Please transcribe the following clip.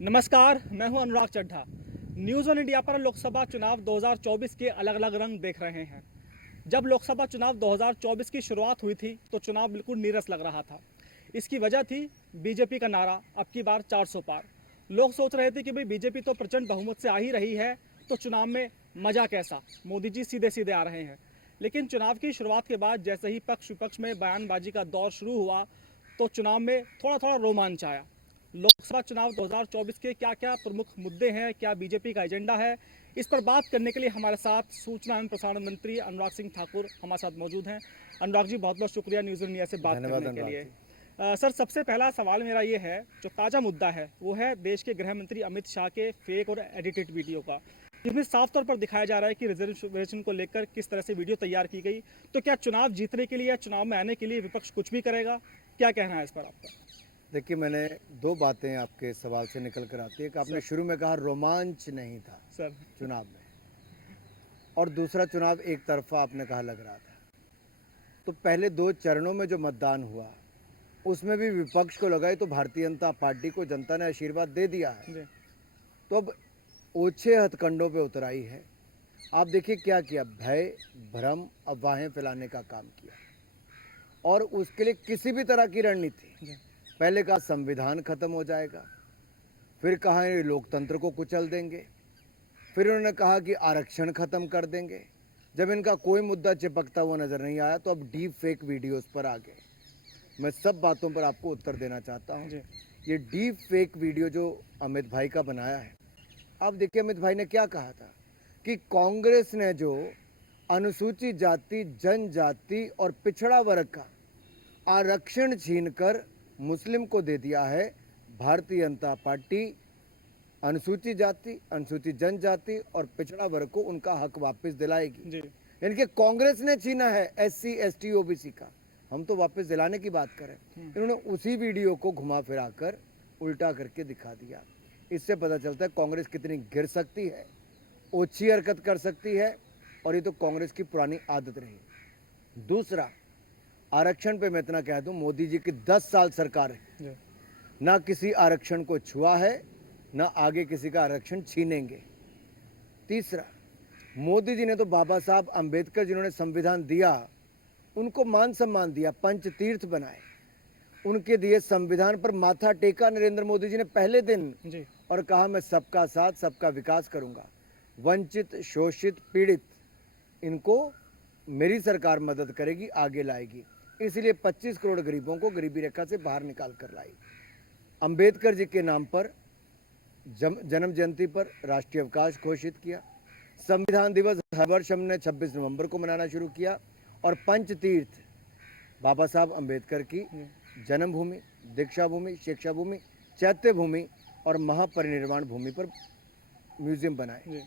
नमस्कार, मैं हूं अनुराग चड्ढा। न्यूज़ ऑन इंडिया पर लोकसभा चुनाव 2024 के अलग अलग रंग देख रहे हैं। जब लोकसभा चुनाव 2024 की शुरुआत हुई थी तो चुनाव बिल्कुल नीरस लग रहा था। इसकी वजह थी बीजेपी का नारा, अब की बार 400 पार। लोग सोच रहे थे कि भाई बीजेपी तो प्रचंड बहुमत से आ ही रही है, तो चुनाव में मजा कैसा, मोदी जी सीधे सीधे आ रहे हैं। लेकिन चुनाव की शुरुआत के बाद जैसे ही पक्ष विपक्ष में बयानबाजी का दौर शुरू हुआ तो चुनाव में थोड़ा थोड़ा रोमांच आया। लोकसभा चुनाव 2024 के क्या क्या प्रमुख मुद्दे हैं, क्या बीजेपी का एजेंडा है, इस पर बात करने के लिए हमारे साथ सूचना एवं प्रसारण मंत्री अनुराग सिंह ठाकुर हमारे साथ मौजूद हैं। अनुराग जी, बहुत बहुत शुक्रिया न्यूज़ इंडिया से बात धन्यवाद करने के अनुराग लिए। जी। सर, सबसे पहला सवाल मेरा ये है, जो ताज़ा मुद्दा है वो है देश के गृह मंत्री अमित शाह के फेक और एडिटेड वीडियो का, जिसमें साफ तौर पर दिखाया जा रहा है कि रिजर्वेशन को लेकर किस तरह से वीडियो तैयार की गई। तो क्या चुनाव जीतने के लिए या चुनाव में आने के लिए विपक्ष कुछ भी करेगा? क्या कहना है इस पर आपका? देखिए, मैंने दो बातें आपके सवाल से निकल कर आती है कि आपने सर शुरू में कहा रोमांच नहीं था सर चुनाव में, और दूसरा चुनाव एक तरफा आपने कहा लग रहा था। तो पहले दो चरणों में जो मतदान हुआ उसमें भी विपक्ष को लगा तो भारतीय जनता पार्टी को जनता ने आशीर्वाद दे दिया है, जी तो अब ओछे हथकंडों पे उतर आई है। आप देखिए क्या किया, भय भ्रम अफवाहें फैलाने का काम किया, और उसके लिए किसी भी तरह की रणनीति। जी पहले कहा संविधान खत्म हो जाएगा, फिर कहा ये लोकतंत्र को कुचल देंगे, फिर उन्होंने कहा कि आरक्षण खत्म कर देंगे। जब इनका कोई मुद्दा चिपकता हुआ नजर नहीं आया तो अब डीप फेक वीडियोस पर आ गए। मैं सब बातों पर आपको उत्तर देना चाहता हूँ। जी ये डीप फेक वीडियो जो अमित भाई का बनाया है, आप देखिए अमित भाई ने क्या कहा था कि कांग्रेस ने जो अनुसूचित जाति, जनजाति और पिछड़ा वर्ग का आरक्षण छीनकर मुस्लिम को दे दिया है, भारतीय जनता पार्टी अनुसूचित जाति, अनुसूचित जनजाति और पिछड़ा वर्ग को उनका हक वापस दिलाएगी। जी इनके कांग्रेस ने छीना है एससी, एसटी, ओबीसी का, हम तो वापस दिलाने की बात करें। इन्होंने उसी वीडियो को घुमा फिरा कर उल्टा करके दिखा दिया। इससे पता चलता है कांग्रेस कितनी गिर सकती है, ओछी हरकत कर सकती है, और ये तो कांग्रेस की पुरानी आदत रही। दूसरा, आरक्षण पे मैं इतना कह दूं, मोदी जी की 10 साल सरकार है, जी ना किसी आरक्षण को छुआ है, ना आगे किसी का आरक्षण छीनेंगे। तीसरा, मोदी जी ने तो बाबा साहब अंबेडकर जिन्होंने संविधान दिया उनको मान सम्मान दिया, पंच तीर्थ बनाए, उनके दिए संविधान पर माथा टेका नरेंद्र मोदी जी ने पहले दिन, जी और कहा मैं सबका साथ सबका विकास करूंगा। वंचित, शोषित, पीड़ित, इनको मेरी सरकार मदद करेगी, आगे लाएगी। इसलिए 25 करोड़ गरीबों को गरीबी रेखा से बाहर निकाल कर लाई। अंबेडकर जी के नाम पर जन्म जयंती पर राष्ट्रीय अवकाश घोषित किया। संविधान दिवस हर वर्ष हमने 26 नवंबर को मनाना शुरू किया, और पंच तीर्थ बाबा साहब अंबेडकर की जन्मभूमि, दीक्षा भूमि, शिक्षा भूमि, चैत्य भूमि और महापरिनिर्वाण भूमि पर म्यूजियम बनाए।